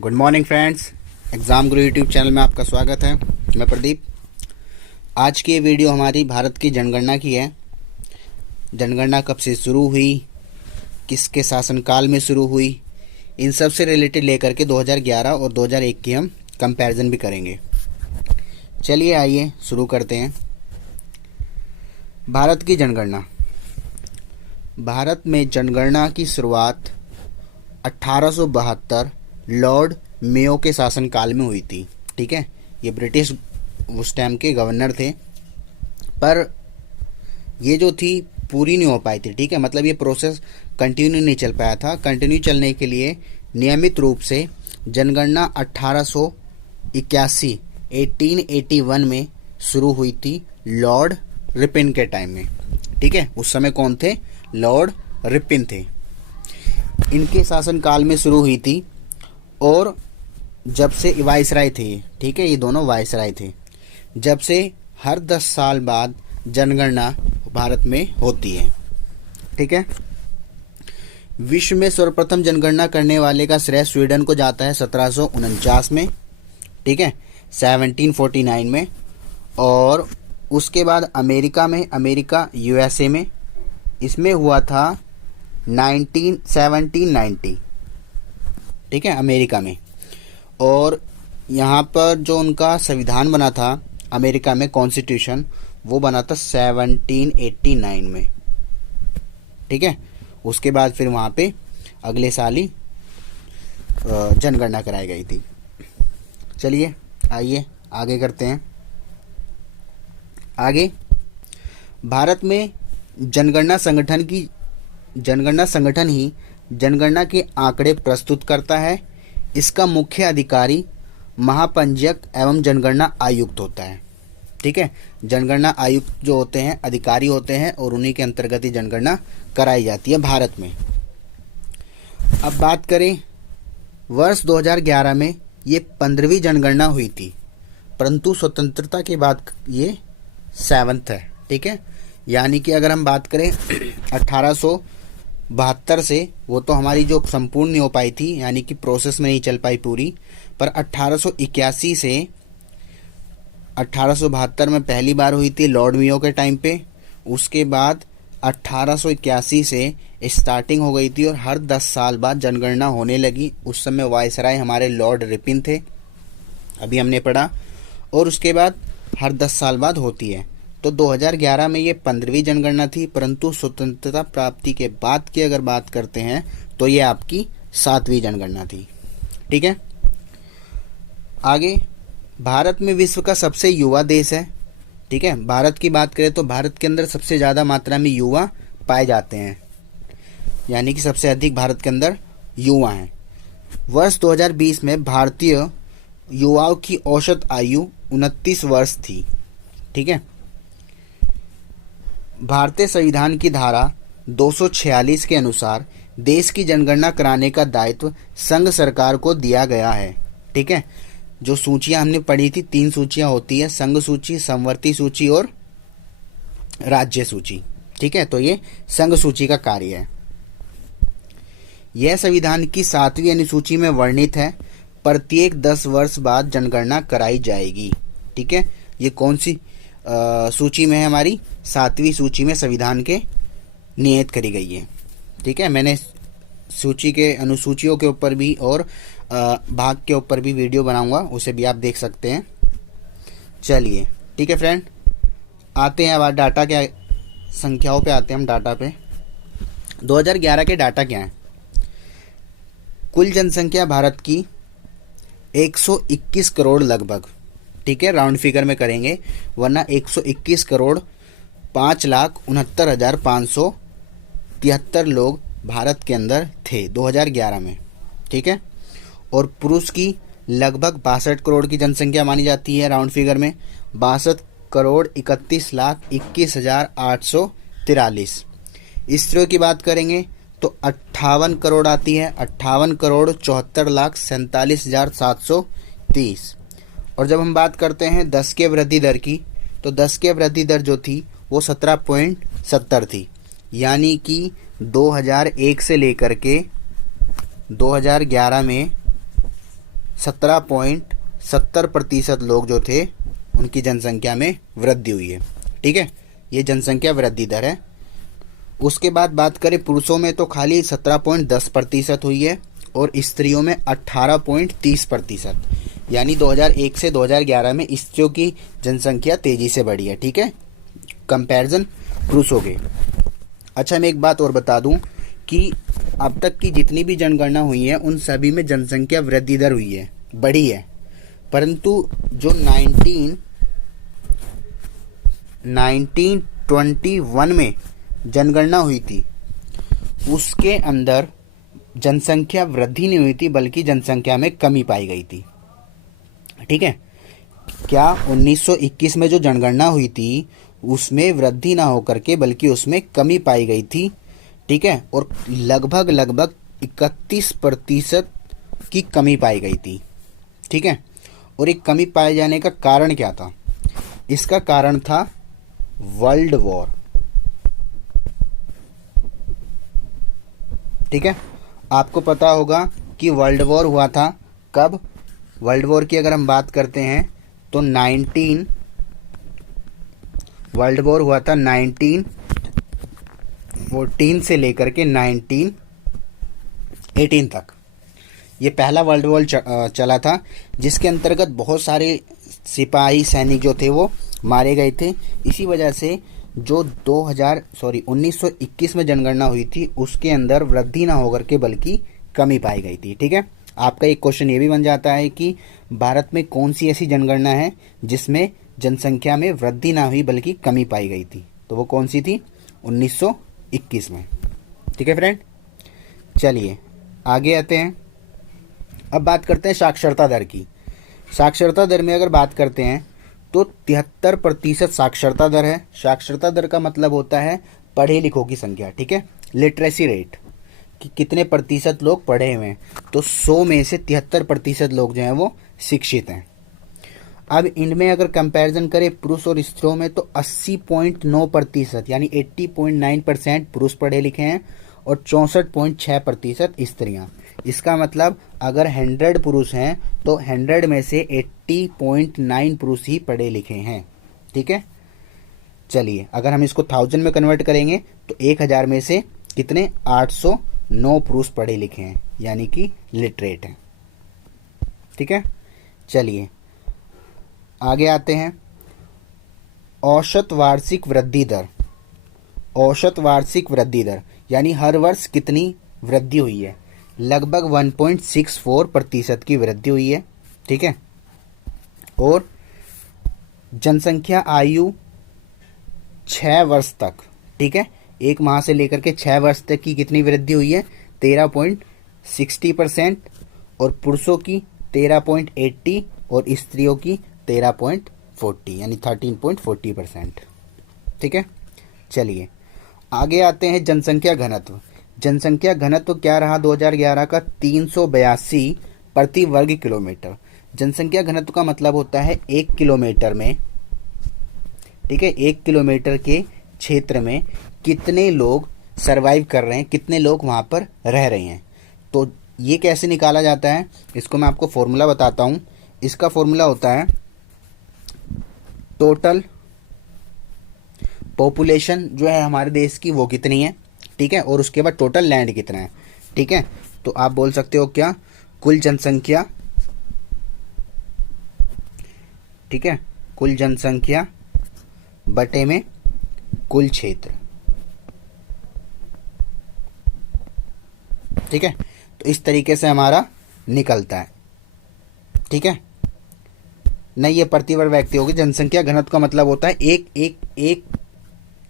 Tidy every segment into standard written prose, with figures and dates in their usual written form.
Good morning friends. Exam गुरु YouTube channel में आपका स्वागत है। मैं प्रदीप। आज की ये वीडियो हमारी भारत की जनगणना की है। जनगणना कब से शुरू हुई, किसके शासनकाल में शुरू हुई, इन सब से रिलेटेड लेकर के 2011 और 2001 की हम कंपैरिजन भी करेंगे। चलिए आइए शुरू करते हैं। भारत की जनगणना। भारत में जनगणना की शुरुआत 1872 लॉर्ड मेयो के शासनकाल में हुई थी। ठीक है, ये ब्रिटिश उस टाइम के गवर्नर थे, पर ये जो थी पूरी नहीं हो पाई थी। ठीक है, मतलब ये प्रोसेस कंटिन्यू नहीं चल पाया था। कंटिन्यू चलने के लिए नियमित रूप से जनगणना 1881 1881 में शुरू हुई थी लॉर्ड रिपिन के टाइम में। ठीक है, उस समय कौन थे? लॉर्ड रिपिन थे। इनके शासनकाल में शुरू हुई थी और जब से वाइसराय थे, ठीक है, ये दोनों वाइसराय थे, जब से हर 10 साल बाद जनगणना भारत में होती है। ठीक है, विश्व में सर्वप्रथम जनगणना करने वाले का श्रेय स्वीडन को जाता है 1749 में। ठीक है, 1749 में। और उसके बाद अमेरिका यूएसए में इसमें हुआ था 1790। ठीक है, अमेरिका में। और यहाँ पर जो उनका संविधान बना था अमेरिका में, कॉन्स्टिट्यूशन, वो बना था 1789 में। ठीक है, उसके बाद फिर वहाँ पे अगले साल ही जनगणना कराई गई थी। चलिए आइए आगे करते हैं। आगे, भारत में जनगणना संगठन ही जनगणना के आंकड़े प्रस्तुत करता है। इसका मुख्य अधिकारी महापंजीयक एवं जनगणना आयुक्त होता है। ठीक है, जनगणना आयुक्त जो होते हैं अधिकारी होते हैं और उन्हीं के अंतर्गत ही जनगणना कराई जाती है भारत में। अब बात करें, वर्ष 2011 में ये 15वीं जनगणना हुई थी, परंतु स्वतंत्रता के बाद ये 7th है। ठीक है, यानी कि अगर हम बात करें 1872 से, वो तो हमारी जो संपूर्ण नहीं हो पाई थी, यानी कि प्रोसेस में नहीं चल पाई पूरी, पर 1881 से 1872 में पहली बार हुई थी लॉर्ड मेयो के टाइम पे। उसके बाद 1881 से स्टार्टिंग हो गई थी और हर 10 साल बाद जनगणना होने लगी। उस समय वायसराय हमारे लॉर्ड रिपिन थे, अभी हमने पढ़ा। और उसके बाद हर 10 साल बाद होती है। तो 2011 में ये 15वीं जनगणना थी, परंतु स्वतंत्रता प्राप्ति के बाद की अगर बात करते हैं तो ये आपकी 7वीं जनगणना थी। ठीक है, आगे, भारत में विश्व का सबसे युवा देश है। ठीक है, भारत की बात करें तो भारत के अंदर सबसे ज़्यादा मात्रा में युवा पाए जाते हैं, यानी कि सबसे अधिक भारत के अंदर युवा हैं। वर्ष 2020 में भारतीय युवाओं की औसत आयु 29 वर्ष थी। ठीक है, भारतीय संविधान की धारा 246 के अनुसार देश की जनगणना कराने का दायित्व संघ सरकार को दिया गया है। ठीक है, जो सूचियां हमने पढ़ी थी, 3 सूचियां होती है, संघ सूची, समवर्ती सूची और राज्य सूची। ठीक है, तो ये संघ सूची का कार्य है। यह संविधान की 7वीं अनुसूची में वर्णित है। प्रत्येक 10 वर्ष बाद जनगणना कराई जाएगी। ठीक है, ये कौन सी सूची में है? हमारी 7वीं सूची में संविधान के नियत करी गई है। ठीक है, मैंने सूची के अनुसूचियों के ऊपर भी और भाग के ऊपर भी वीडियो बनाऊंगा, उसे भी आप देख सकते हैं। चलिए ठीक है फ्रेंड, आते हैं अब डाटा के संख्याओं पे आते हैं हम। डाटा पे 2011 के डाटा क्या है? कुल जनसंख्या भारत की 121 करोड़ लगभग। ठीक है, राउंड फिगर में करेंगे, वरना 121 करोड़ 5,69,573 लोग भारत के अंदर थे 2011 में। ठीक है, और पुरुष की लगभग 62 करोड़ की जनसंख्या मानी जाती है राउंड फिगर में, 62 करोड़ 31,21,843। स्त्रियों की बात करेंगे तो 58 करोड़ आती है, 58 करोड़ 74,47,730। और जब हम बात करते हैं 10 के वृद्धि दर की, तो 10 के वृद्धि दर जो थी वो 17.70 थी, यानी कि 2001 से लेकर के 2011 में 17.70% लोग जो थे उनकी जनसंख्या में वृद्धि हुई है। ठीक है, ये जनसंख्या वृद्धि दर है। उसके बाद बात करें पुरुषों में तो खाली 17.10% हुई है और स्त्रियों में 18.30%। यानी 2001 से 2011 में स्त्रियों की जनसंख्या तेजी से बढ़ी है। ठीक है, कंपैरिजन पुरुषों के। अच्छा, मैं एक बात और बता दूं कि अब तक की जितनी भी जनगणना हुई है उन सभी में जनसंख्या वृद्धि दर हुई है, बढ़ी है। परंतु जो 1921 में जनगणना हुई थी उसके अंदर जनसंख्या वृद्धि नहीं हुई थी बल्कि जनसंख्या में कमी पाई गई थी। ठीक है, क्या 1921 में जो जनगणना हुई थी उसमें वृद्धि ना होकर के बल्कि उसमें कमी पाई गई थी। ठीक है, और लगभग 31% की कमी पाई गई थी। ठीक है, और एक कमी पाए जाने का कारण क्या था? इसका कारण था वर्ल्ड वॉर। ठीक है, आपको पता होगा कि वर्ल्ड वॉर हुआ था कब। वर्ल्ड वॉर की अगर हम बात करते हैं तो वर्ल्ड वॉर हुआ था 1914 से लेकर के 1918 तक। ये पहला वर्ल्ड वॉर चला था जिसके अंतर्गत बहुत सारे सिपाही सैनिक जो थे वो मारे गए थे। इसी वजह से जो 1921 में जनगणना हुई थी उसके अंदर वृद्धि ना होकर के बल्कि कमी पाई गई थी। ठीक है, आपका एक क्वेश्चन ये भी बन जाता है कि भारत में कौन सी ऐसी जनगणना है जिसमें जनसंख्या में वृद्धि ना हुई बल्कि कमी पाई गई थी, तो वो कौन सी थी? 1921 में। ठीक है फ्रेंड, चलिए आगे आते हैं। अब बात करते हैं साक्षरता दर की। साक्षरता दर में अगर बात करते हैं तो 73% साक्षरता दर है। साक्षरता दर का मतलब होता है पढ़े लिखों की संख्या। ठीक है, लिटरेसी रेट कि कितने प्रतिशत लोग पढ़े हुए हैं, तो 100 में से 73% लोग जो हैं वो शिक्षित हैं। अब इनमें अगर कंपैरिजन करें पुरुष और स्त्रियों में तो 80.9% यानी 80.9% पुरुष पढ़े लिखे हैं और 64.6% स्त्रियां। इसका मतलब अगर 100 पुरुष हैं तो 100 में से 80.9 पुरुष ही पढ़े लिखे हैं। ठीक है, चलिए अगर हम इसको 1000 में कन्वर्ट करेंगे तो 1000 में से कितने? 809 पुरुष पढ़े लिखे हैं यानी कि लिटरेट हैं। ठीक है, चलिए आगे आते हैं। औसत वार्षिक वृद्धि दर। औसत वार्षिक वृद्धि दर यानी हर वर्ष कितनी वृद्धि हुई है? लगभग 1.64% की वृद्धि हुई है। ठीक है, और जनसंख्या आयु 6 वर्ष तक। ठीक है, 1 माह से लेकर के 6 वर्ष तक की कितनी वृद्धि हुई है? 13.60% और पुरुषों की 13.80 और स्त्रियों की 13.40 यानी 13.40%। ठीक है, चलिए आगे आते हैं। जनसंख्या घनत्व। जनसंख्या घनत्व क्या रहा 2011 का? 382 प्रति वर्ग किलोमीटर। जनसंख्या घनत्व का मतलब होता है 1 किलोमीटर में, ठीक है, 1 किलोमीटर के क्षेत्र में कितने लोग सरवाइव कर रहे हैं, कितने लोग वहां पर रह रहे हैं। तो ये कैसे निकाला जाता है, इसको मैं आपको फॉर्मूला बताता हूं। इसका फॉर्मूला होता है टोटल पॉपुलेशन जो है हमारे देश की वो कितनी है, ठीक है, और उसके बाद टोटल लैंड कितना है। ठीक है, तो आप बोल सकते हो क्या? कुल जनसंख्या, ठीक है, कुल जनसंख्या बटे में कुल क्षेत्र। ठीक है, तो इस तरीके से हमारा निकलता है। ठीक है, नहीं ये प्रति वर्ग व्यक्ति होगी। जनसंख्या घनत्व का मतलब होता है एक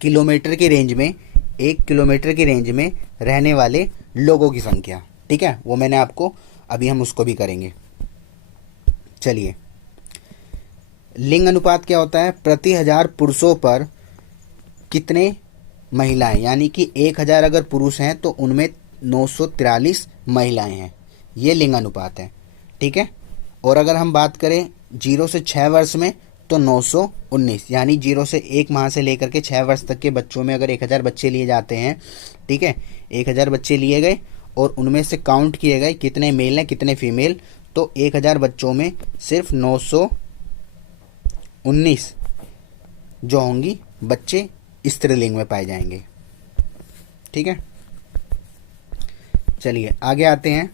किलोमीटर की रेंज में, 1 किलोमीटर की रेंज में रहने वाले लोगों की संख्या। ठीक है, वो मैंने आपको अभी हम उसको भी करेंगे। चलिए, लिंग अनुपात क्या होता है? प्रति 1000 पुरुषों पर कितने महिलाएं, यानी कि 1000 अगर पुरुष हैं तो उनमें 943 महिलाएं हैं। ये लिंग अनुपात है। ठीक है, और अगर हम बात करें 0 से 6 वर्ष में तो 919, यानी 0 से 1 माह से लेकर के 6 वर्ष तक के बच्चों में अगर 1000 बच्चे लिए जाते हैं, ठीक है, 1000 बच्चे लिए गए और उनमें से काउंट किए गए कितने मेल हैं कितने फीमेल, तो 1000 बच्चों में सिर्फ 919 जो होंगी बच्चे स्त्रीलिंग में पाए जाएंगे। ठीक है, चलिए आगे आते हैं।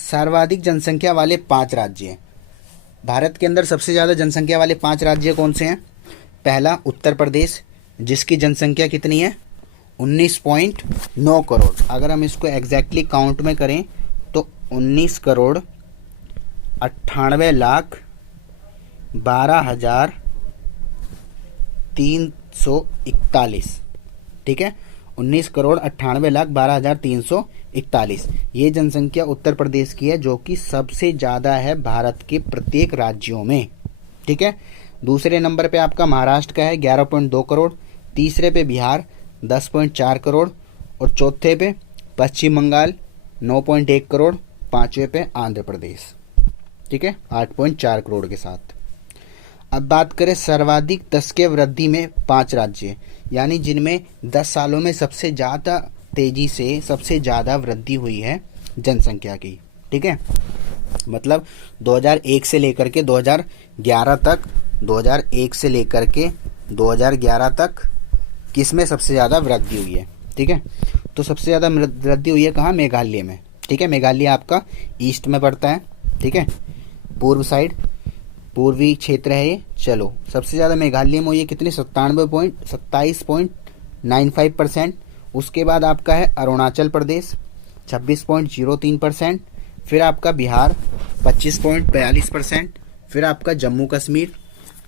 सर्वाधिक जनसंख्या वाले 5 राज्य। भारत के अंदर सबसे ज़्यादा जनसंख्या वाले 5 राज्य कौन से हैं? पहला उत्तर प्रदेश, जिसकी जनसंख्या कितनी है? 19.9 करोड़। अगर हम इसको एग्जैक्टली काउंट में करें तो 19,98,12,341। ठीक है, 19,98,12,341 ये जनसंख्या उत्तर प्रदेश की है, जो कि सबसे ज़्यादा है भारत के प्रत्येक राज्यों में। ठीक है, दूसरे नंबर पे आपका महाराष्ट्र का है 11.2 करोड़, तीसरे पे बिहार 10.4 करोड़ और चौथे पे पश्चिम बंगाल 9.1 करोड़, पांचवे पे आंध्र प्रदेश। ठीक है, 8.4 करोड़ के साथ। अब बात करें सर्वाधिक 10 के वृद्धि में 5 राज्य, यानी जिनमें 10 सालों में सबसे ज़्यादा तेज़ी से सबसे ज़्यादा वृद्धि हुई है जनसंख्या की। ठीक है, मतलब 2001 से लेकर के 2011 तक, 2001 से लेकर के 2011 तक किस में सबसे ज़्यादा वृद्धि हुई है? ठीक है, तो सबसे ज़्यादा वृद्धि हुई है कहाँ? मेघालय में। ठीक है, मेघालय आपका ईस्ट में पड़ता है। ठीक है, पूर्व साइड, पूर्वी क्षेत्र है ये। चलो, सबसे ज़्यादा मेघालय में हुई है कितनी? 27.95%। उसके बाद आपका है अरुणाचल प्रदेश 26.03%, फिर आपका बिहार 25.42%, फिर आपका जम्मू कश्मीर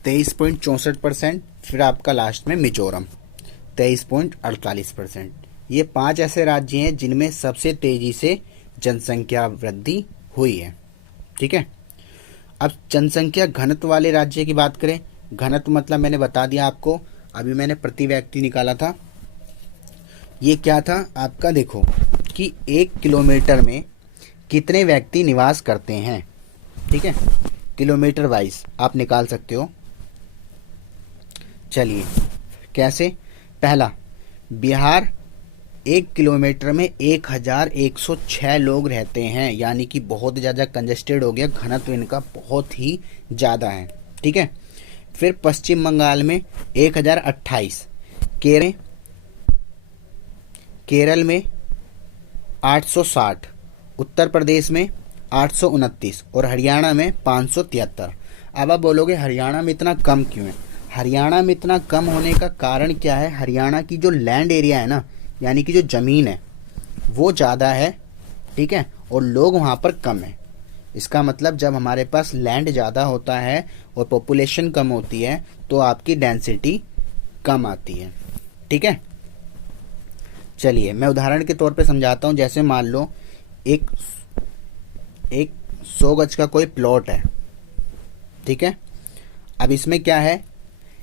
23.64%, फिर आपका लास्ट में मिजोरम 23.48%। ये 5 ऐसे राज्य हैं जिनमें सबसे तेज़ी से जनसंख्या वृद्धि हुई है। ठीक है, अब जनसंख्या घनत्व वाले राज्य की बात करें। घनत्व मतलब मैंने बता दिया आपको, अभी मैंने प्रति व्यक्ति निकाला था। ये क्या था आपका? देखो कि 1 किलोमीटर में कितने व्यक्ति निवास करते हैं। ठीक है, किलोमीटर वाइज आप निकाल सकते हो। चलिए कैसे? पहला, बिहार 1 किलोमीटर में 1106 लोग रहते हैं, यानी कि बहुत ज़्यादा कंजेस्टेड हो गया, घनत्व इनका बहुत ही ज़्यादा है। ठीक है, फिर पश्चिम बंगाल में 1028, केरल में 860, उत्तर प्रदेश में 829 और हरियाणा में 573। अब आप बोलोगे हरियाणा में इतना कम क्यों है? हरियाणा में इतना कम होने का कारण क्या है? हरियाणा की जो लैंड एरिया है ना, यानी कि जो ज़मीन है वो ज़्यादा है। ठीक है, और लोग वहाँ पर कम है। इसका मतलब जब हमारे पास लैंड ज़्यादा होता है और पॉपुलेशन कम होती है तो आपकी डेंसिटी कम आती है। ठीक है, चलिए मैं उदाहरण के तौर पे समझाता हूँ। जैसे मान लो एक 100 गज का कोई प्लॉट है। ठीक है, अब इसमें क्या है,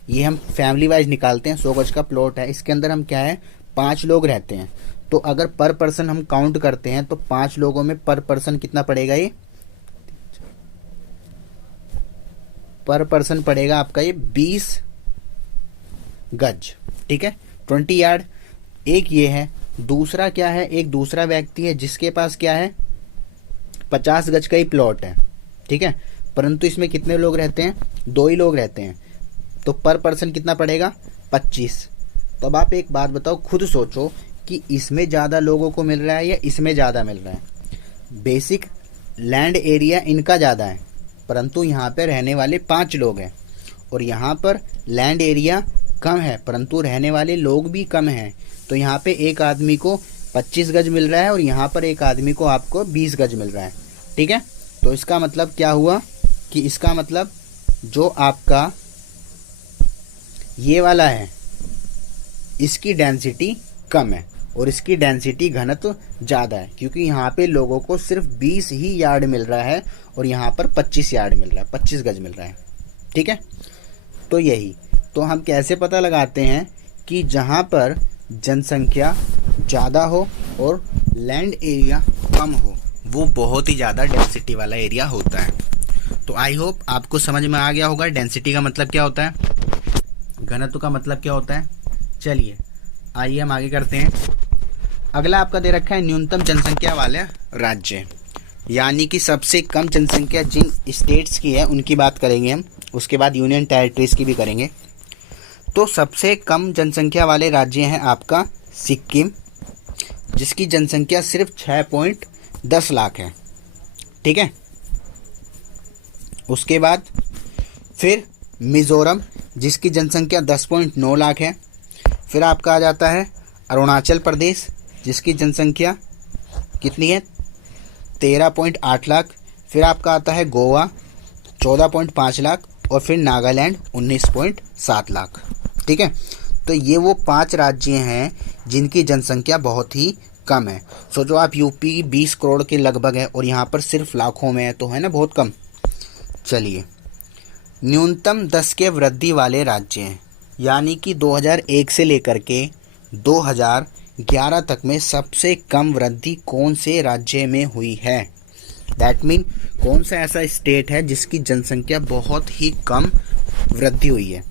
ये हम फैमिली वाइज निकालते हैं। 100 गज का प्लॉट है, इसके अंदर हम क्या है 5 लोग रहते हैं। तो अगर पर पर्सन हम काउंट करते हैं तो 5 लोगों में पर पर्सन कितना पड़ेगा? ये पर पर्सन पड़ेगा आपका ये 20 गज। ठीक है, 20 यार्ड। एक ये है, दूसरा क्या है, एक दूसरा व्यक्ति है जिसके पास क्या है 50 गज का ही प्लॉट है। ठीक है, परंतु इसमें कितने लोग रहते हैं? 2 ही लोग रहते हैं। तो पर पर्सन कितना पड़ेगा? 25। तो अब आप एक बात बताओ, खुद सोचो कि इसमें ज़्यादा लोगों को मिल रहा है या इसमें ज़्यादा मिल रहा है? बेसिक लैंड एरिया इनका ज़्यादा है, परंतु यहाँ पे रहने वाले 5 लोग हैं। और यहाँ पर लैंड एरिया कम है परंतु रहने वाले लोग भी कम हैं। तो यहाँ पे एक आदमी को 25 गज मिल रहा है और यहाँ पर एक आदमी को आपको 20 गज मिल रहा है। ठीक है, तो इसका मतलब क्या हुआ कि इसका मतलब जो आपका ये वाला है इसकी डेंसिटी कम है और इसकी डेंसिटी घनत्व ज़्यादा है, क्योंकि यहाँ पे लोगों को सिर्फ 20 ही यार्ड मिल रहा है और यहाँ पर 25 यार्ड मिल रहा है, 25 गज मिल रहा है। ठीक है, तो यही तो हम कैसे पता लगाते हैं कि जहाँ पर जनसंख्या ज़्यादा हो और लैंड एरिया कम हो वो बहुत ही ज़्यादा डेंसिटी वाला एरिया होता है। तो आई होप आपको समझ में आ गया होगा डेंसिटी का मतलब क्या होता है, घनत्व का मतलब क्या होता है। चलिए आइए हम आगे करते हैं। अगला आपका दे रखा है न्यूनतम जनसंख्या वाले राज्य। यानी कि सबसे कम जनसंख्या जिन स्टेट्स की है उनकी बात करेंगे हम, उसके बाद यूनियन टेरिटरीज की भी करेंगे। तो सबसे कम जनसंख्या वाले राज्य हैं आपका सिक्किम, जिसकी जनसंख्या सिर्फ 6.10 लाख है। ठीक है। उसके बाद फिर मिजोरम, जिसकी जनसंख्या 10.9 लाख है। फिर आपका आ जाता है अरुणाचल प्रदेश, जिसकी जनसंख्या कितनी है, 13.8 लाख। फिर आपका आता है गोवा 14.5 लाख, और फिर नागालैंड 19.7 लाख। ठीक है। तो ये वो 5 राज्य हैं जिनकी जनसंख्या बहुत ही कम है। सोचो आप, यूपी 20 करोड़ के लगभग है और यहाँ पर सिर्फ लाखों में है, तो है ना बहुत कम। चलिए, न्यूनतम 10 के वृद्धि वाले राज्य हैं, यानी कि 2001 से लेकर के 2011 तक में सबसे कम वृद्धि कौन से राज्य में हुई है। दैट मीन कौन सा ऐसा स्टेट है जिसकी जनसंख्या बहुत ही कम वृद्धि हुई है।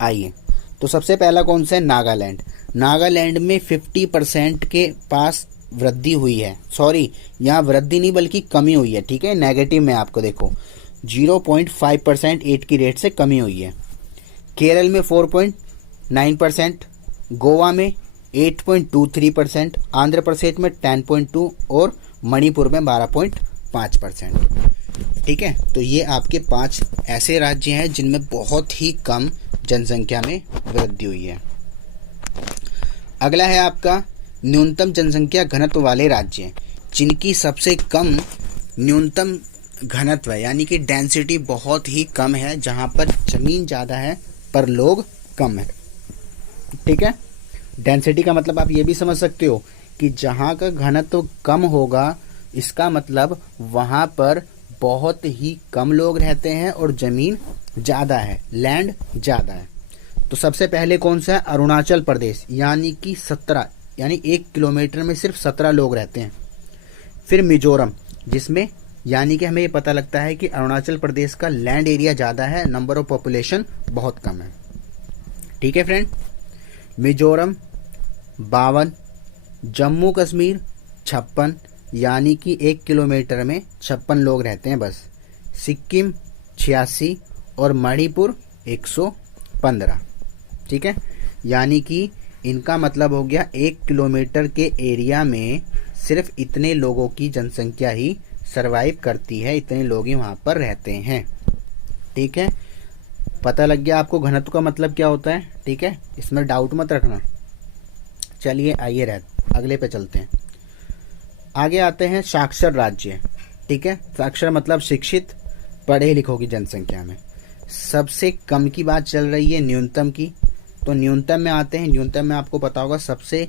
आइए, तो सबसे पहला कौन सा है, नागालैंड। नागालैंड में 50% के पास वृद्धि हुई है। सॉरी, यहाँ वृद्धि नहीं बल्कि कमी हुई है। ठीक है, नेगेटिव में आपको देखो 0.5% 8 की रेट से कमी हुई है। केरल में 4.9%, गोवा में 8.23%, आंध्र प्रदेश में 10.2 और मणिपुर में 12.5%। ठीक है। तो ये आपके 5 ऐसे राज्य हैं जिनमें बहुत ही कम जनसंख्या में वृद्धि हुई है। अगला है आपका न्यूनतम जनसंख्या घनत्व वाले राज्य, जिनकी सबसे कम न्यूनतम घनत्व है, यानी कि डेंसिटी बहुत ही कम है, जहाँ पर जमीन ज़्यादा है पर लोग कम है। ठीक है। डेंसिटी का मतलब आप ये भी समझ सकते हो कि जहाँ का घनत्व कम होगा, इसका मतलब वहाँ पर बहुत ही कम लोग रहते हैं और ज़मीन ज़्यादा है, लैंड ज़्यादा है। तो सबसे पहले कौन सा है, अरुणाचल प्रदेश, यानी कि 17, यानी 1 किलोमीटर में सिर्फ 17 लोग रहते हैं। फिर मिजोरम, जिसमें यानी कि हमें ये पता लगता है कि अरुणाचल प्रदेश का लैंड एरिया ज़्यादा है, नंबर ऑफ पॉपुलेशन बहुत कम है। ठीक है फ्रेंड। मिजोरम 52, जम्मू कश्मीर 56, यानी कि 1 किलोमीटर में 56 लोग रहते हैं बस। सिक्किम 86 और मणिपुर 115। ठीक है। यानी कि इनका मतलब हो गया 1 किलोमीटर के एरिया में सिर्फ इतने लोगों की जनसंख्या ही सरवाइव करती है, इतने लोग ही वहाँ पर रहते हैं। ठीक है। पता लग गया आपको घनत्व का मतलब क्या होता है। ठीक है, इसमें डाउट मत रखना। चलिए आइए अगले पे चलते हैं। आगे आते हैं साक्षर राज्य। ठीक है, साक्षर मतलब शिक्षित, पढ़े लिखों की जनसंख्या में सबसे कम की बात चल रही है, न्यूनतम की। तो न्यूनतम में आते हैं। न्यूनतम में आपको पता होगा सबसे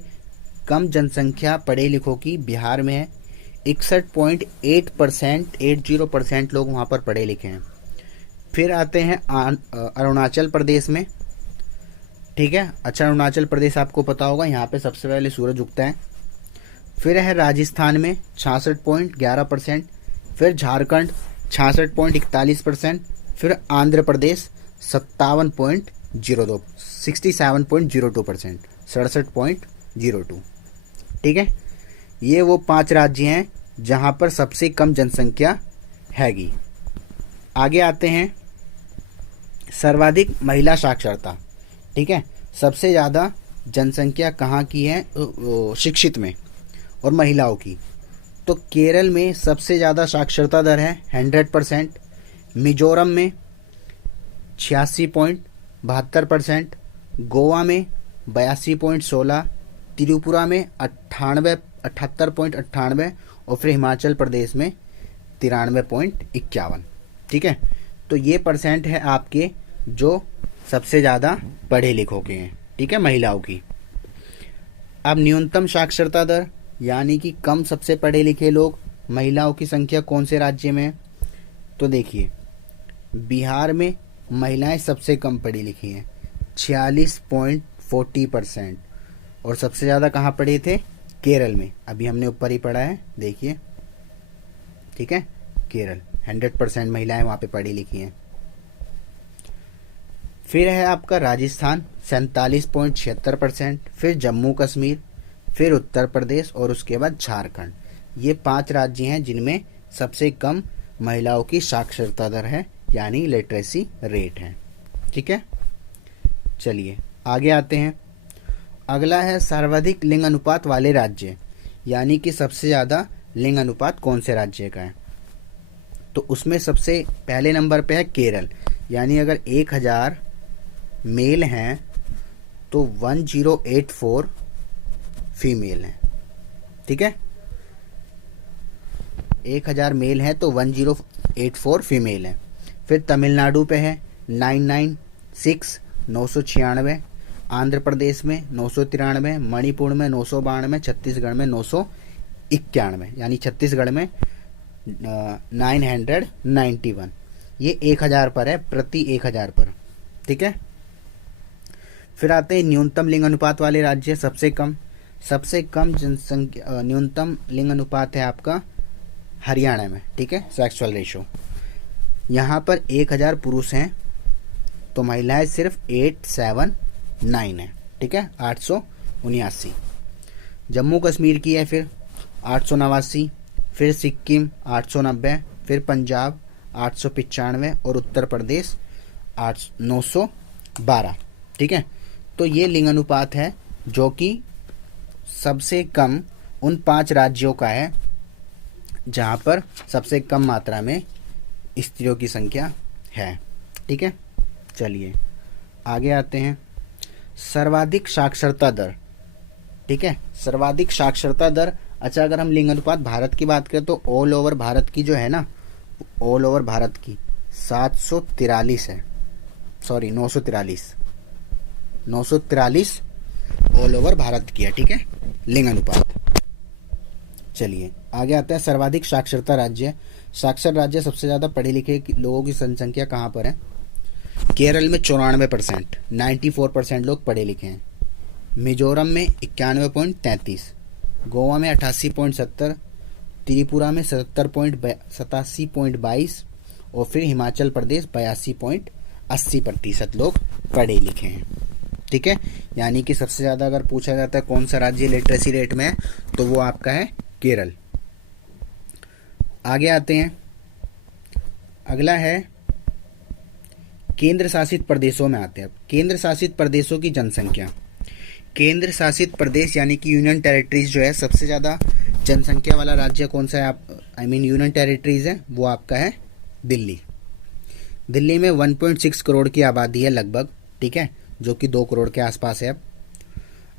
कम जनसंख्या पढ़े लिखों की बिहार में है, 61.8%, 80% लोग वहाँ पर पढ़े लिखे हैं। फिर आते हैं अरुणाचल प्रदेश में। ठीक है, अच्छा अरुणाचल प्रदेश आपको पता होगा, यहाँ पे सबसे पहले सूरज उगता है। फिर है राजस्थान में 66.11%, फिर झारखंड 66.41%, फिर आंध्र प्रदेश 67.02%, 67.02%। ठीक है, ये वो 5 राज्य हैं जहाँ पर सबसे कम जनसंख्या हैगी। आगे आते हैं सर्वाधिक महिला साक्षरता। ठीक है, सबसे ज़्यादा जनसंख्या कहाँ की है, शिक्षित में और महिलाओं की। तो केरल में सबसे ज़्यादा साक्षरता दर है 100%, मिजोरम में 86.72%, गोवा में 82.16%, त्रिपुरा में 78.98% और फिर हिमाचल प्रदेश में 93.51। ठीक है, तो ये परसेंट है आपके जो सबसे ज़्यादा पढ़े लिखों के हैं। ठीक है, महिलाओं की। अब न्यूनतम साक्षरता दर यानी कि कम सबसे पढ़े लिखे लोग, महिलाओं की संख्या कौन से राज्य में है, तो देखिए बिहार में महिलाएं सबसे कम पढ़ी लिखी हैं 46.40%, और सबसे ज़्यादा कहाँ पढ़े थे, केरल में। अभी हमने ऊपर ही पढ़ा है, देखिए। ठीक है, केरल 100% महिलाएं वहाँ पे पढ़ी लिखी हैं। फिर है आपका राजस्थान 47.76%, फिर जम्मू कश्मीर, फिर उत्तर प्रदेश और उसके बाद झारखंड ये 5 राज्य हैं जिनमें सबसे कम महिलाओं की साक्षरता दर है, यानी लिटरेसी रेट है। ठीक है, चलिए आगे आते हैं। अगला है सर्वाधिक लिंग अनुपात वाले राज्य, यानी कि सबसे ज़्यादा लिंग अनुपात कौन से राज्य का है। तो उसमें सबसे पहले नंबर पे है केरल, यानी अगर 1000 मेल हैं तो 1084 फीमेल हैं। ठीक है, 1000 मेल हैं तो 1084 फीमेल हैं। फिर तमिलनाडु पे है 996 996, आंध्र प्रदेश में 993, मणिपुर में 992, छत्तीसगढ़ में 991, यानी छत्तीसगढ़ में 991। ये 1000 पर है, प्रति 1000 पर। ठीक है, फिर आते हैं न्यूनतम लिंग अनुपात वाले राज्य। सबसे कम जनसंख्या न्यूनतम लिंग अनुपात है आपका हरियाणा में। ठीक है, सेक्सुअल रेशो यहाँ पर 1000 पुरुष हैं तो महिलाएं सिर्फ 879 है। ठीक है, 879। जम्मू कश्मीर की है फिर 889, फिर सिक्किम 890, फिर पंजाब 895 और उत्तर प्रदेश 912। ठीक है, तो ये लिंग अनुपात है जो कि सबसे कम उन 5 राज्यों का है जहाँ पर सबसे कम मात्रा में स्त्रियों की संख्या है। ठीक है, चलिए आगे आते हैं। सर्वाधिक साक्षरता दर। ठीक है, सर्वाधिक साक्षरता दर। अच्छा, अगर हम लिंग अनुपात भारत की बात करें तो ऑल ओवर भारत की जो है ना, ऑल ओवर भारत की 743 है, सॉरी 943 ऑल ओवर भारत की है। ठीक है, लिंग अनुपात। चलिए आगे आता है सर्वाधिक साक्षरता राज्य। साक्षर राज्य, सबसे ज़्यादा पढ़े लिखे लोगों की जनसंख्या कहाँ पर है। केरल में 94%, 94% लोग पढ़े लिखे हैं। मिजोरम में 91.33, गोवा में 88.70, त्रिपुरा में 87.22 और फिर हिमाचल प्रदेश 82.80% लोग पढ़े लिखे हैं। ठीक है, यानी कि सबसे ज़्यादा अगर पूछा जाता है कौन सा राज्य लिटरेसी रेट में है तो वो आपका है केरल। आगे आते हैं, अगला है केंद्र शासित प्रदेशों में आते हैं। अब केंद्र शासित प्रदेशों की जनसंख्या। केंद्र शासित प्रदेश यानी कि यूनियन टेरिटरीज जो है, सबसे ज़्यादा जनसंख्या वाला राज्य कौन सा है, आप यूनियन टेरिटरीज है, वो आपका है दिल्ली। दिल्ली में 1.6 करोड़ की आबादी है लगभग। ठीक है, जो कि 2 करोड़ के आसपास है। अब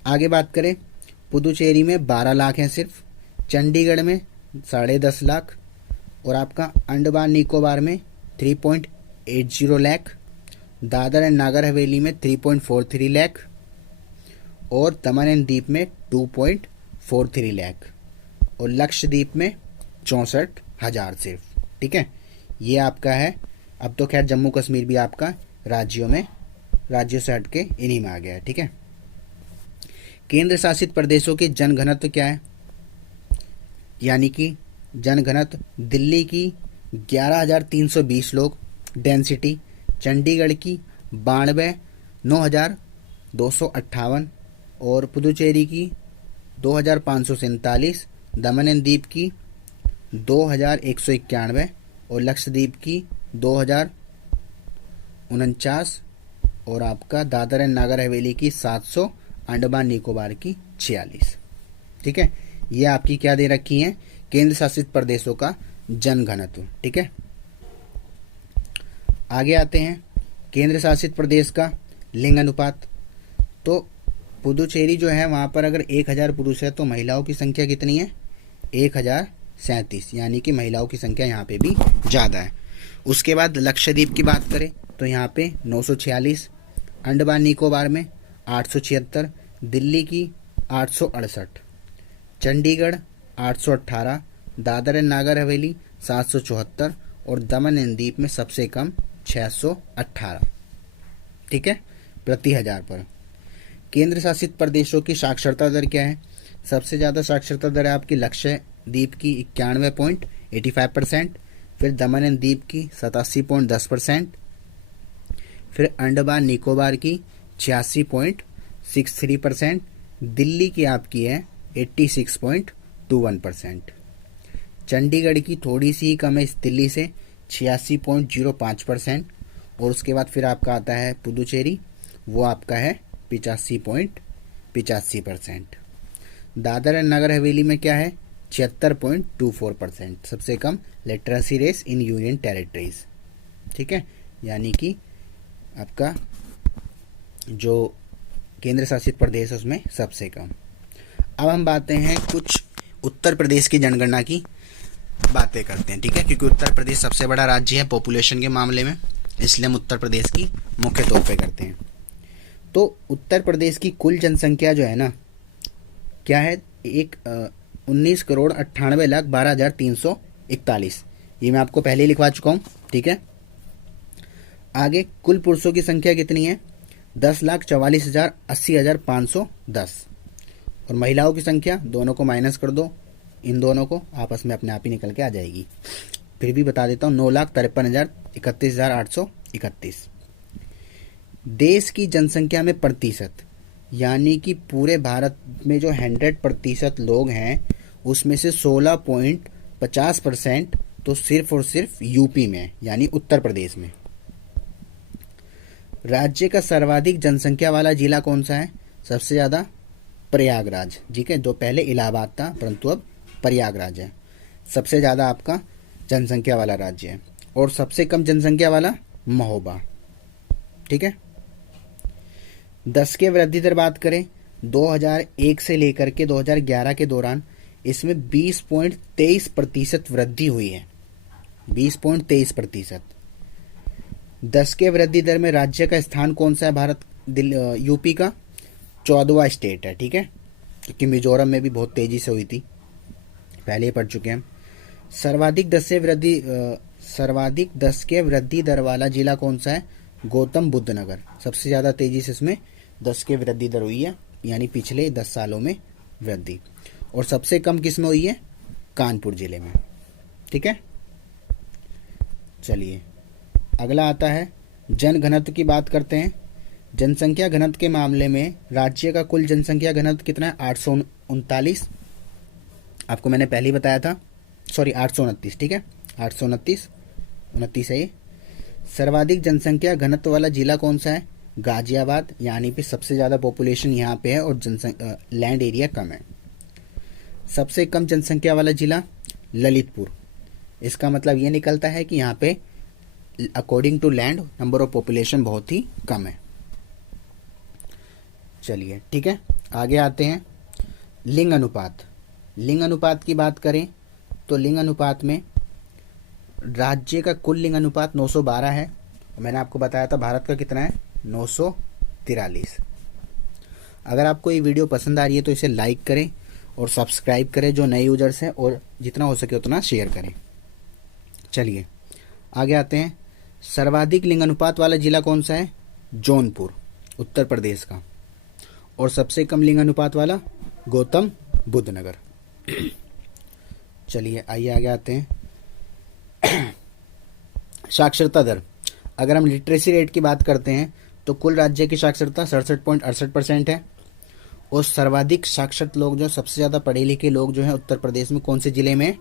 आगे बात करें, पुदुचेरी में 12 लाख हैं सिर्फ, चंडीगढ़ में 10.5 लाख और आपका अंडमान निकोबार में 3.80 लाख, दादर एंड नागर हवेली में 3.43 लाख और दमन एंड दीप में 2.43 लाख और लक्षद्वीप में 64,000 सिर्फ। ठीक है, ये आपका है। अब तो खैर जम्मू कश्मीर भी आपका राज्यों से हटके इन्हीं में आ गया है। ठीक है, केंद्र शासित प्रदेशों के जनघनत्व क्या है, यानी कि जनघनत्व दिल्ली की 11,320 लोग डेंसिटी, चंडीगढ़ की 92 9,258 और पुदुचेरी की 2,547, दमन एंड दीप की 2,191 और लक्षद्वीप की 2,049 और आपका दादर एंड नागर हवेली की 700, अंडमान निकोबार की 46। ठीक है, ये आपकी क्या दे रखी है, केंद्र शासित प्रदेशों का जनघनत्व। ठीक है, आगे आते हैं केंद्र शासित प्रदेश का लिंग अनुपात। तो पुदुचेरी जो है वहाँ पर अगर 1000 पुरुष है तो महिलाओं की संख्या कितनी है, 1037, यानी कि महिलाओं की संख्या यहाँ पे भी ज़्यादा है। उसके बाद लक्षद्वीप की बात करें तो यहाँ पे 946, अंडमान निकोबार में 876, दिल्ली की 868, चंडीगढ़ 818, दादर एंड नागर हवेली 774 और दमन एंड दीप में सबसे कम 618। ठीक है, प्रति 1000 पर। केंद्र शासित प्रदेशों की साक्षरता दर क्या है, सबसे ज़्यादा साक्षरता दर है आपकी लक्षद्वीप की 91.85%, फिर दमन एंड दीप की 87.10%, फिर अंडमान निकोबार की 86.63%, दिल्ली की आपकी है 86.21%। चंडीगढ़ की थोड़ी सी ही कम है इस दिल्ली से 86.05%। और उसके बाद फिर आपका आता है पुदुचेरी, वो आपका है 85.85%। दादर एंड नगर हवेली में क्या है 76.24%, सबसे कम literacy rate in union territories. ठीक है, यानी कि आपका जो केंद्र शासित प्रदेश है उसमें सबसे कम। अब हम बातें हैं कुछ उत्तर प्रदेश की जनगणना की बातें करते हैं। ठीक है, क्योंकि उत्तर प्रदेश सबसे बड़ा राज्य है पॉपुलेशन के मामले में, इसलिए हम उत्तर प्रदेश की मुख्य तौर पे करते हैं। तो उत्तर प्रदेश की कुल जनसंख्या जो है ना क्या है 19,98,12,341। ये मैं आपको पहले ही लिखवा चुका हूँ। ठीक है, आगे कुल पुरुषों की संख्या कितनी है 10,44,80,510। और महिलाओं की संख्या, दोनों को माइनस कर दो, इन दोनों को आपस में अपने आप ही निकल के आ जाएगी। फिर भी बता देता हूँ 9,53,31,831। देश की जनसंख्या में प्रतिशत, यानी कि पूरे भारत में जो 100% लोग हैं उसमें से 16.50% तो सिर्फ और सिर्फ यूपी में है, यानी उत्तर प्रदेश में। राज्य का सर्वाधिक जनसंख्या वाला जिला कौन सा है, सबसे ज़्यादा प्रयागराज। ठीक है, जो पहले इलाहाबाद था परंतु अब प्रयागराज है। सबसे ज़्यादा आपका जनसंख्या वाला राज्य है। और सबसे कम जनसंख्या वाला महोबा। ठीक है, 10 के वृद्धि दर बात करें 2001 से लेकर के 2011 के दौरान इसमें 20.23% वृद्धि हुई है, 20.23%। 10 के वृद्धि दर में राज्य का स्थान कौन सा है यूपी का 14वां स्टेट है। ठीक है, क्योंकि मिजोरम में भी बहुत तेजी से हुई थी, पहले ही पढ़ चुके हैं हम। सर्वाधिक 10 के वृद्धि दर वाला जिला कौन सा है, गौतम बुद्ध नगर। सबसे ज़्यादा तेजी से इसमें 10 के वृद्धि दर हुई है, यानी पिछले 10 सालों में वृद्धि। और सबसे कम किस में हुई है, कानपुर जिले में। ठीक है, चलिए अगला आता है जन घनत्व की बात करते हैं। जनसंख्या घनत्व के मामले में राज्य का कुल जनसंख्या घनत्व कितना है 839। आपको मैंने पहले ही बताया था, सॉरी 829। ठीक है, 829 है ये। सर्वाधिक जनसंख्या घनत्व वाला जिला कौन सा है, गाजियाबाद, यानी कि सबसे ज़्यादा पॉपुलेशन यहाँ पे है और लैंड एरिया कम है। सबसे कम जनसंख्या वाला जिला ललितपुर। इसका मतलब ये निकलता है कि यहाँ पे according to land number of population बहुत ही कम है। चलिए ठीक है, आगे आते हैं लिंग अनुपात। लिंग अनुपात की बात करें तो लिंग अनुपात में राज्य का कुल लिंग अनुपात 912 है। मैंने आपको बताया था भारत का कितना है 943। अगर आपको ये वीडियो पसंद आ रही है तो इसे लाइक करें और सब्सक्राइब करें जो नए यूजर्स हैं, और जितना हो सके उतना शेयर करें। चलिए आगे आते हैं। सर्वाधिक लिंग अनुपात वाला जिला कौन सा है, जौनपुर, उत्तर प्रदेश का। और सबसे कम लिंग अनुपात वाला गौतम बुद्ध नगर। चलिए आइए आगे आते हैं। साक्षरता दर, अगर हम लिटरेसी रेट की बात करते हैं तो कुल राज्य की साक्षरता 67.68% है। और सर्वाधिक साक्षर लोग जो सबसे ज़्यादा पढ़े लिखे लोग जो हैं उत्तर प्रदेश में कौन से ज़िले में,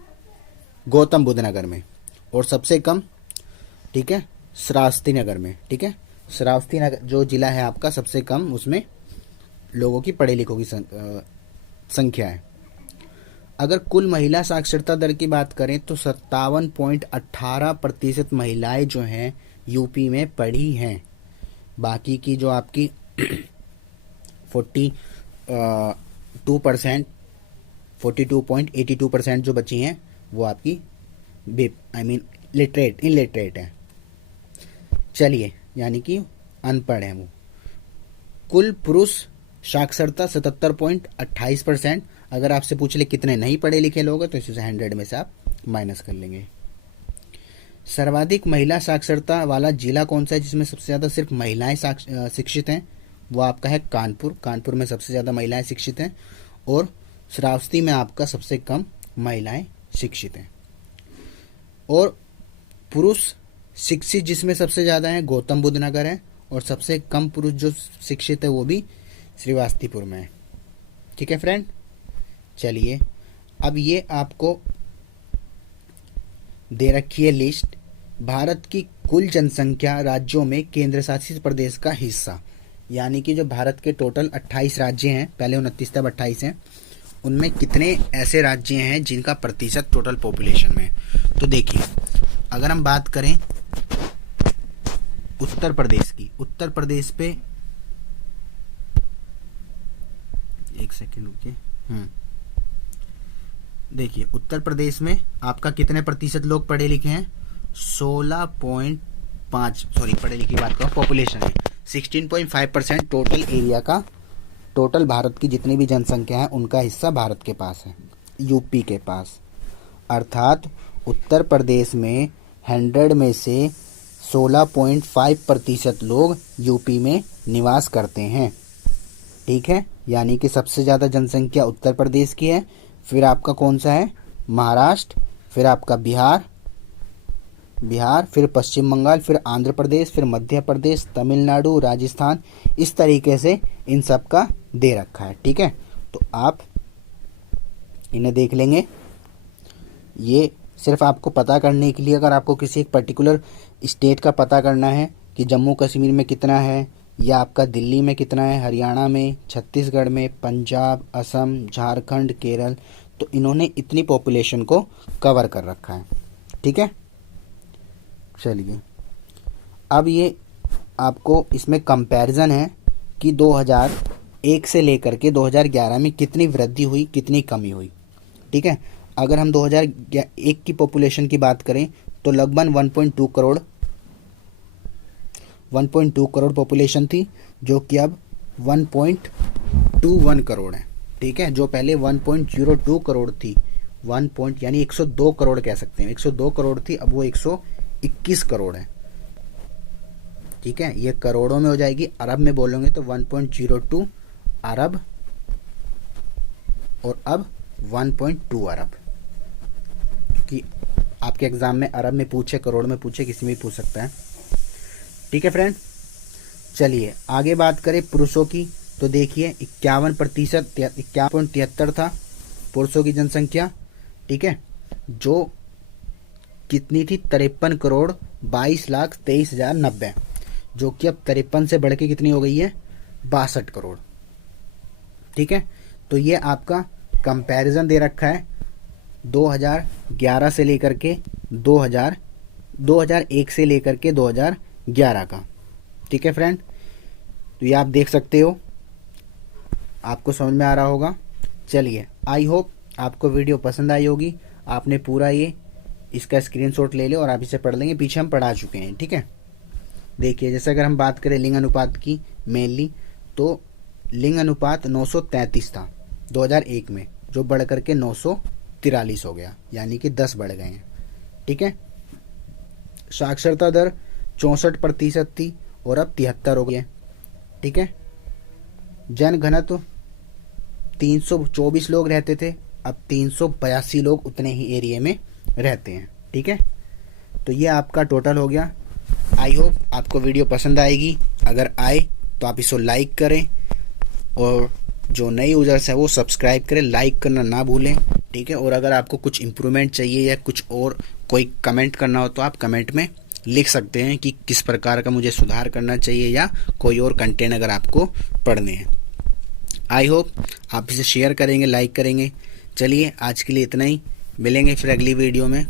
गौतम बुद्ध नगर में। और सबसे कम, ठीक है, श्रावस्ती नगर में। ठीक है, श्रावस्ती नगर जो ज़िला है आपका सबसे कम, उसमें लोगों की पढ़े लिखों की संख्या है। अगर कुल महिला साक्षरता दर की बात करें तो 57.18% महिलाएं जो हैं यूपी में पढ़ी हैं। बाकी की जो आपकी 42.82% जो बची हैं वो आपकी इलिटरेट है। चलिए, यानी कि अनपढ़ है वो। कुल पुरुष साक्षरता 77.28%। अगर आपसे पूछ ले कितने नहीं पढ़े लिखे लोग हैं तो इसे 100 में से आप माइनस कर लेंगे। सर्वाधिक महिला साक्षरता वाला जिला कौन सा है जिसमें सबसे ज़्यादा सिर्फ महिलाएं शिक्षित हैं, वो आपका है कानपुर। कानपुर में सबसे ज़्यादा महिलाएं शिक्षित हैं। और श्रावस्ती में आपका सबसे कम महिलाएं शिक्षित हैं। और पुरुष शिक्षित जिसमें सबसे ज़्यादा है गौतम बुद्ध नगर है। और सबसे कम पुरुष जो शिक्षित है वो भी श्रीवास्तीपुर में है। ठीक है फ्रेंड, चलिए अब ये आपको दे रखी है लिस्ट, भारत की कुल जनसंख्या राज्यों में केंद्र शासित प्रदेश का हिस्सा, यानी कि जो भारत के टोटल 28 राज्य हैं, पहले 29 तब 28 हैं, उनमें कितने ऐसे राज्य हैं जिनका प्रतिशत टोटल पॉपुलेशन में। तो देखिए, अगर हम बात करें उत्तर प्रदेश की, उत्तर प्रदेश पे एक सेकेंड रुकिए। देखिए, उत्तर प्रदेश में आपका कितने प्रतिशत लोग पढ़े लिखे हैं? 16.5, सॉरी पढ़े लिखे की बात करो, पॉपुलेशन है 16.5% टोटल एरिया का, टोटल भारत की जितनी भी जनसंख्या है उनका हिस्सा भारत के पास है, यूपी के पास। अर्थात उत्तर प्रदेश में 100 में से 16.5% लोग यूपी में निवास करते हैं। ठीक है, यानी कि सबसे ज़्यादा जनसंख्या उत्तर प्रदेश की है, फिर आपका कौन सा है? महाराष्ट्र, फिर आपका बिहार, फिर पश्चिम बंगाल, फिर आंध्र प्रदेश, फिर मध्य प्रदेश, तमिलनाडु, राजस्थान, इस तरीके से इन सब का दे रखा है। ठीक है, तो आप इन्हें देख लेंगे। ये सिर्फ आपको पता करने के लिए, अगर आपको किसी एक पर्टिकुलर स्टेट का पता करना है कि जम्मू कश्मीर में कितना है, या आपका दिल्ली में कितना है, हरियाणा में, छत्तीसगढ़ में, पंजाब, असम, झारखंड, केरल, तो इन्होंने इतनी पॉपुलेशन को कवर कर रखा है। ठीक है, चलिए अब ये आपको इसमें कंपैरिजन है कि 2001 से लेकर के 2011 में कितनी वृद्धि हुई, कितनी कमी हुई। ठीक है, अगर हम 2001 की पॉपुलेशन की बात करें तो लगभग 1.2 करोड़ पॉपुलेशन थी, जो कि अब 1.21 करोड़ है। ठीक है, जो पहले 1.02 करोड़ थी, यानी 102 करोड़ कह सकते हैं, 102 करोड़ थी, अब वो 121 करोड़ है। ठीक है, ये करोड़ों में हो जाएगी, अरब में बोलोगे तो 1.02 अरब, और अब 1.2 अरब, कि आपके एग्जाम में अरब में पूछे, करोड़ में पूछे, किसी में भी पूछ सकता है। ठीक है फ्रेंड, चलिए आगे बात करें पुरुषों की, तो देखिए 51%, 51.73 था पुरुषों की जनसंख्या। ठीक है, जो कितनी थी? 53,22,23,090, जो कि अब 53 से बढ़ के कितनी हो गई है? 62 करोड़। ठीक है, तो ये आपका कंपैरिजन दे रखा है 2011 से लेकर के 2001 से लेकर के 2011 का। ठीक है फ्रेंड, तो ये आप देख सकते हो, आपको समझ में आ रहा होगा। चलिए, आई होप आपको वीडियो पसंद आई होगी। आपने पूरा ये इसका स्क्रीनशॉट ले लो और आप इसे पढ़ लेंगे, पीछे हम पढ़ा चुके हैं। ठीक है, देखिए जैसे अगर हम बात करें लिंग अनुपात की मेनली, तो लिंग अनुपात 933 था 2001 में, जो बढ़ करके 943 हो गया, यानी कि 10 बढ़ गए हैं। ठीक है, साक्षरता दर 64% थी और अब 73 हो गया। ठीक है, जन घनत्व 324 लोग रहते थे, अब 382 लोग उतने ही एरिया में रहते हैं। ठीक है, तो ये आपका टोटल हो गया। आई होप आपको वीडियो पसंद आएगी, अगर आए तो आप इसको लाइक करें, और जो नए यूजर्स हैं वो सब्सक्राइब करें, लाइक करना ना भूलें। ठीक है, और अगर आपको कुछ इम्प्रूवमेंट चाहिए या कुछ और कोई कमेंट करना हो तो आप कमेंट में लिख सकते हैं कि किस प्रकार का मुझे सुधार करना चाहिए, या कोई और कंटेंट अगर आपको पढ़ने हैं। आई होप आप इसे शेयर करेंगे, लाइक करेंगे। चलिए आज के लिए इतना ही, मिलेंगे फिर अगली वीडियो में।